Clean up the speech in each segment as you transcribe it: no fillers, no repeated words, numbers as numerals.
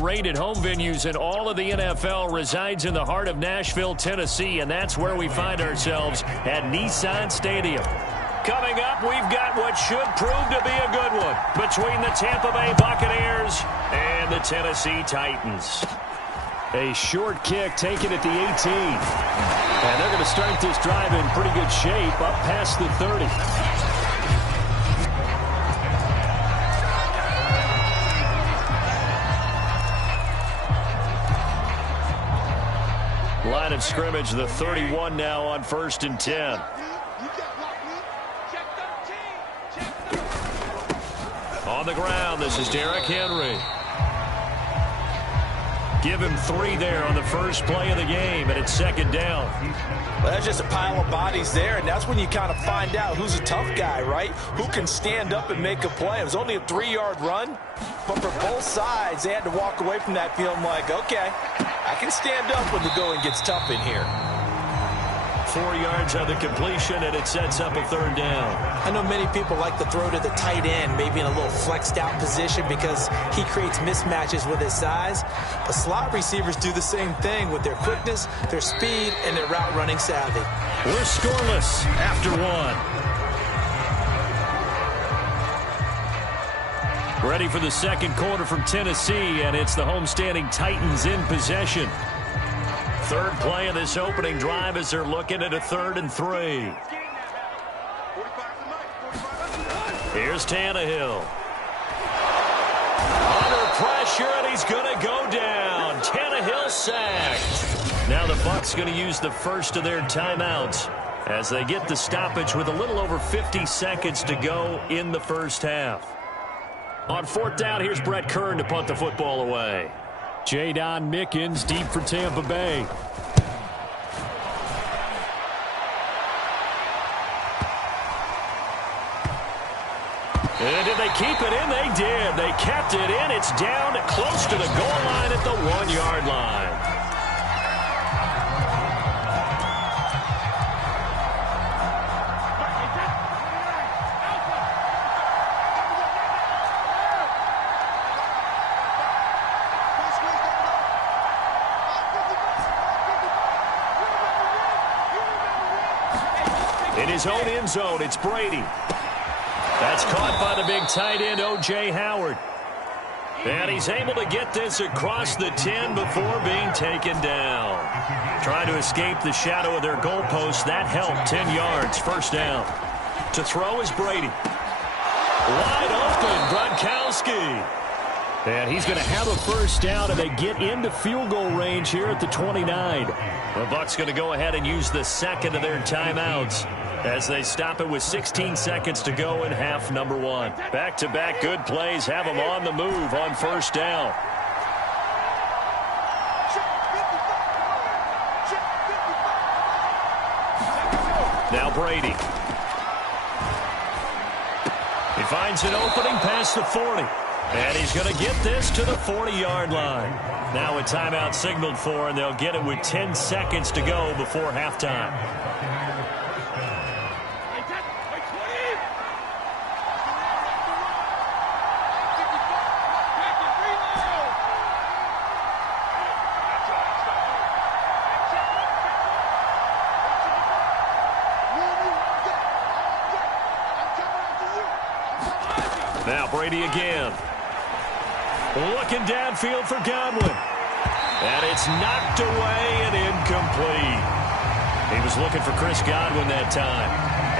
underrated home venues in all of the NFL resides in the heart of Nashville, Tennessee, and that's where we find ourselves at Nissan Stadium. Coming up, we've got what should prove to be a good one between the Tampa Bay Buccaneers and the Tennessee Titans. A short kick taken at the 18. And they're going to start this drive in pretty good shape up past the 30. Line of scrimmage, the 31 now on 1st and 10. On the ground, this is Derrick Henry. Give him 3 there on the first play of the game, and it's 2nd down. Well, that's just a pile of bodies there, and that's when you kind of find out who's a tough guy, right? Who can stand up and make a play. It was only a 3-yard run, but for both sides, they had to walk away from that feeling like, okay, I can stand up when the going gets tough in here. 4 yards on the completion, and it sets up a 3rd down. I know many people like to throw to the tight end, maybe in a little flexed out position because he creates mismatches with his size. But slot receivers do the same thing with their quickness, their speed, and their route running savvy. We're scoreless after 1. Ready for the second quarter from Tennessee, and it's the homestanding Titans in possession. 3rd play of this opening drive as they're looking at a 3rd and 3. Here's Tannehill. Under pressure, and he's going to go down. Tannehill sacked. Now the Bucs going to use the first of their timeouts as they get the stoppage with a little over 50 seconds to go in the first half. On 4th down, here's Brett Kern to punt the football away. Jadon Mickens deep for Tampa Bay. And did they keep it in? They did. They kept it in. It's down close to the goal line at the 1-yard line. In his own end zone, it's Brady. That's caught by the big tight end, O.J. Howard. And he's able to get this across the 10 before being taken down. Trying to escape the shadow of their goalpost. That helped. 10 yards, 1st down. To throw is Brady. Wide open, Gronkowski. And he's going to have a 1st down, and they get into field goal range here at the 29. The Bucs going to go ahead and use the 2nd of their timeouts as they stop it with 16 seconds to go in half number 1. Back-to-back good plays have them on the move on 1st down. Now Brady. He finds an opening past the 40. And he's going to get this to the 40-yard line. Now a timeout signaled for, and they'll get it with 10 seconds to go before halftime. Now Brady again. Looking downfield for Godwin. And it's knocked away and incomplete. He was looking for Chris Godwin that time.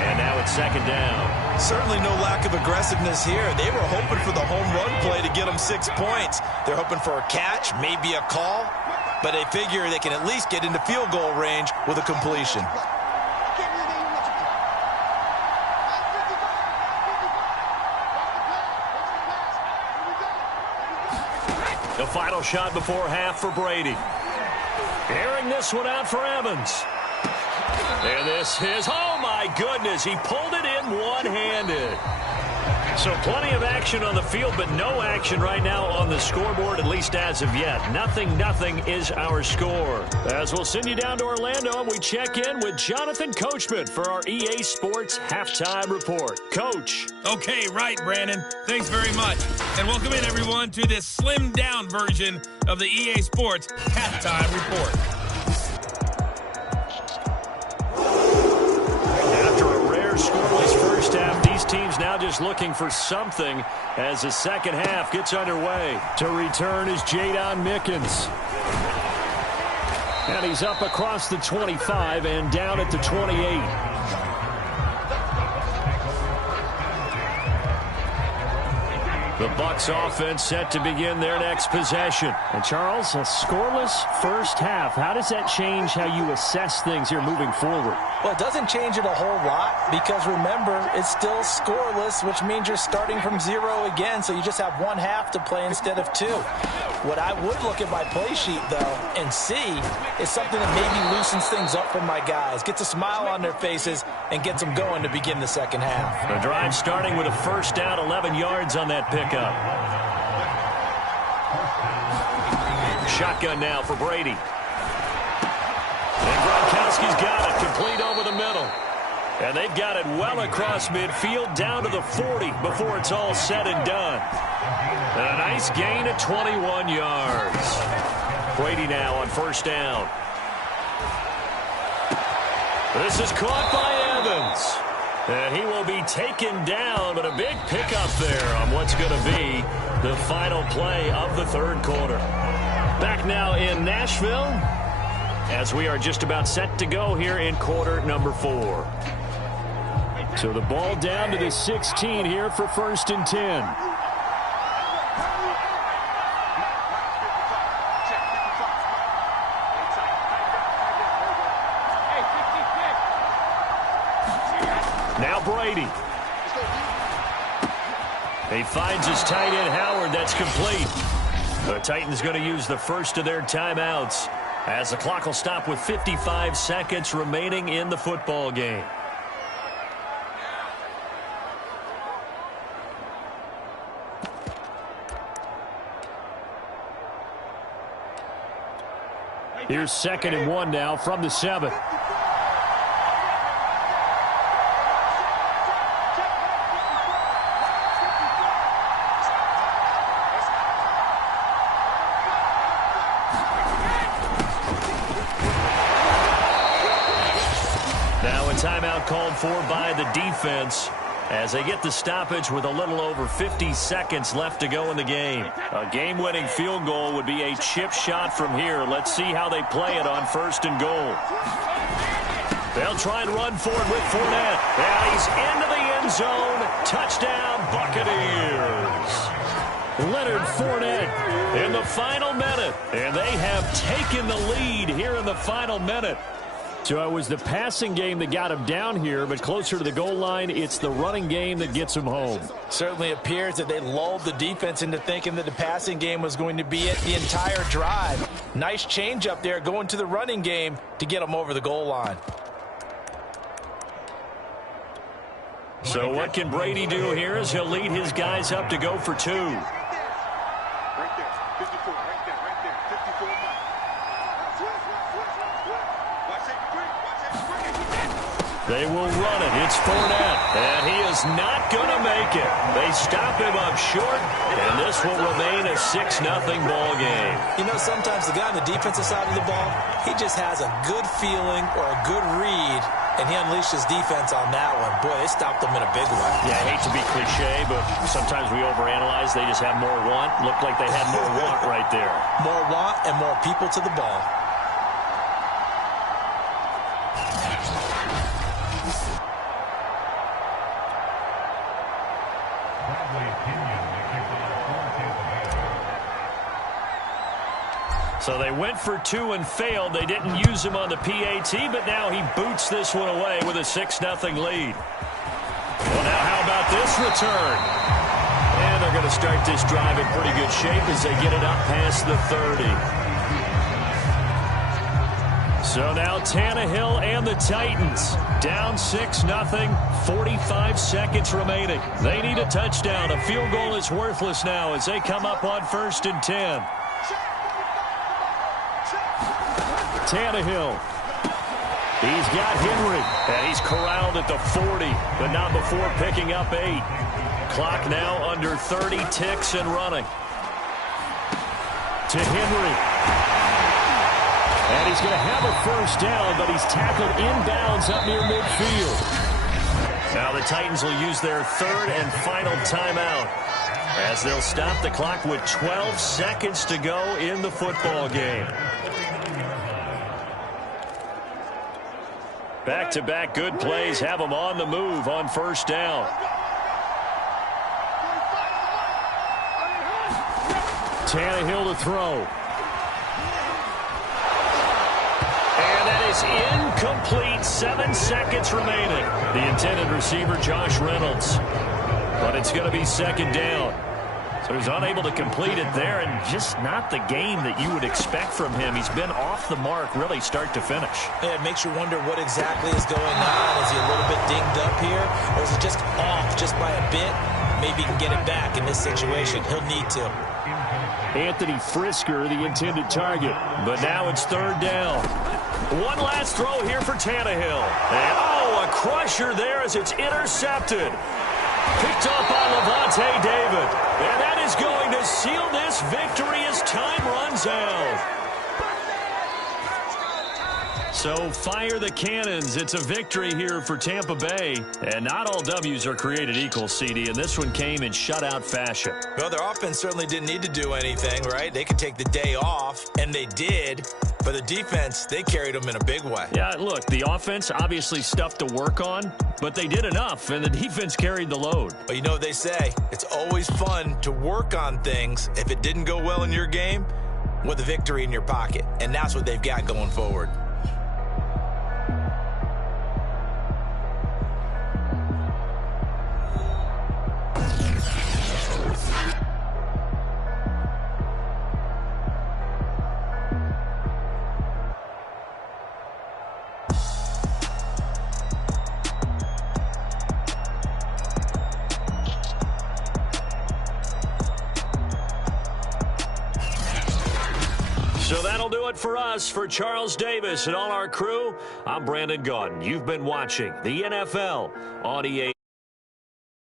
And now it's 2nd down. Certainly no lack of aggressiveness here. They were hoping for the home run play to get them 6 points. They're hoping for a catch, maybe a call. But they figure they can at least get into field goal range with a completion. The final shot before half for Brady. Airing this one out for Evans. And this is, oh my goodness, he pulled it in one-handed. So plenty of action on the field, but no action right now on the scoreboard, at least as of yet. 0-0 is our score. As we'll send you down to Orlando, we check in with Jonathan Coachman for our EA Sports Halftime Report. Coach. Okay, right, Brandon. Thanks very much. And welcome in, everyone, to this slimmed-down version of the EA Sports Halftime Report. After a rare scoreless first half, these teams now just looking for something as the second half gets underway. To return is Jadon Mickens. And he's up across the 25 and down at the 28. The Bucs offense set to begin their next possession. And Charles, a scoreless first half. How does that change how you assess things here moving forward? Well, it doesn't change it a whole lot because, remember, it's still scoreless, which means you're starting from 0 again, so you just have one half to play instead of 2. What I would look at my play sheet, though, and see is something that maybe loosens things up for my guys, gets a smile on their faces, and gets them going to begin the second half. The drive starting with a first down, 11 yards on that pickup. Shotgun now for Brady. And Gronkowski's got it, complete over the middle. And they've got it well across midfield, down to the 40 before it's all said and done. And a nice gain of 21 yards. Brady now on first down. This is caught by Evans. And he will be taken down, but a big pickup there on what's going to be the final play of the third quarter. Back now in Nashville as we are just about set to go here in quarter number 4. So the ball down to the 16 here for 1st and 10. Now Brady. He finds his tight end Howard. That's complete. The Titans going to use the first of their timeouts as the clock will stop with 55 seconds remaining in the football game. Here's 2nd and 1 now from the 7. Timeout called for by the defense as they get the stoppage with a little over 50 seconds left to go in the game. A game-winning field goal would be a chip shot from here. Let's see how they play it on 1st and goal. They'll try and run for it with Fournette. And he's into the end zone. Touchdown, Buccaneers. Leonard Fournette in the final minute. And they have taken the lead here in the final minute. So it was the passing game that got him down here, but closer to the goal line, it's the running game that gets him home. Certainly appears that they lulled the defense into thinking that the passing game was going to be it the entire drive. Nice change up there going to the running game to get them over the goal line. So what can Brady do here as he'll lead his guys up to go for 2. Right there, 54, right there, 54. They will run it. It's Fournette, and he is not going to make it. They stop him up short, and this will remain a 6-0 ball game. You know, sometimes the guy on the defensive side of the ball, he just has a good feeling or a good read, and he unleashed his defense on that one. Boy, they stopped him in a big way. Yeah, I hate to be cliche, but sometimes we overanalyze. They just have more want. Looked like they had more want right there. More want and more people to the ball. So they went for 2 and failed. They didn't use him on the PAT, but now he boots this one away with a 6-0 lead. Well, now how about this return? And they're going to start this drive in pretty good shape as they get it up past the 30. So now Tannehill and the Titans down 6-0, 45 seconds remaining. They need a touchdown. A field goal is worthless now as they come up on 1st and 10. Tannehill. He's got Henry, and he's corralled at the 40, but not before picking up 8. Clock now under 30 ticks and running. To Henry. And he's going to have a first down, but he's tackled inbounds up near midfield. Now the Titans will use their 3rd and final timeout as they'll stop the clock with 12 seconds to go in the football game. Back-to-back good plays have them on the move on 1st down. Tannehill to throw. And that is incomplete. 7 seconds remaining. The intended receiver, Josh Reynolds. But it's going to be 2nd down. So he's unable to complete it there, and just not the game that you would expect from him. He's been off the mark really start to finish. Yeah, it makes you wonder what exactly is going on. Is he a little bit dinged up here, or is it just off just by a bit? Maybe he can get it back in this situation. He'll need to. Anthony Frisker, the intended target. But now it's 3rd down. One last throw here for Tannehill. And, a crusher there as it's intercepted. Picked up by Levante David. And that is going to seal this victory as time runs out. So fire the cannons. It's a victory here for Tampa Bay. And not all W's are created equal, CD, and this one came in shutout fashion. Well, their offense certainly didn't need to do anything, right? They could take the day off, and they did. But the defense, they carried them in a big way. Yeah, look, the offense obviously stuff to work on, but they did enough, and the defense carried the load. But you know what they say, it's always fun to work on things if it didn't go well in your game with a victory in your pocket. And that's what they've got going forward. So that'll do it for us. For Charles Davis and all our crew, I'm Brandon Gaudin. You've been watching the NFL on EA.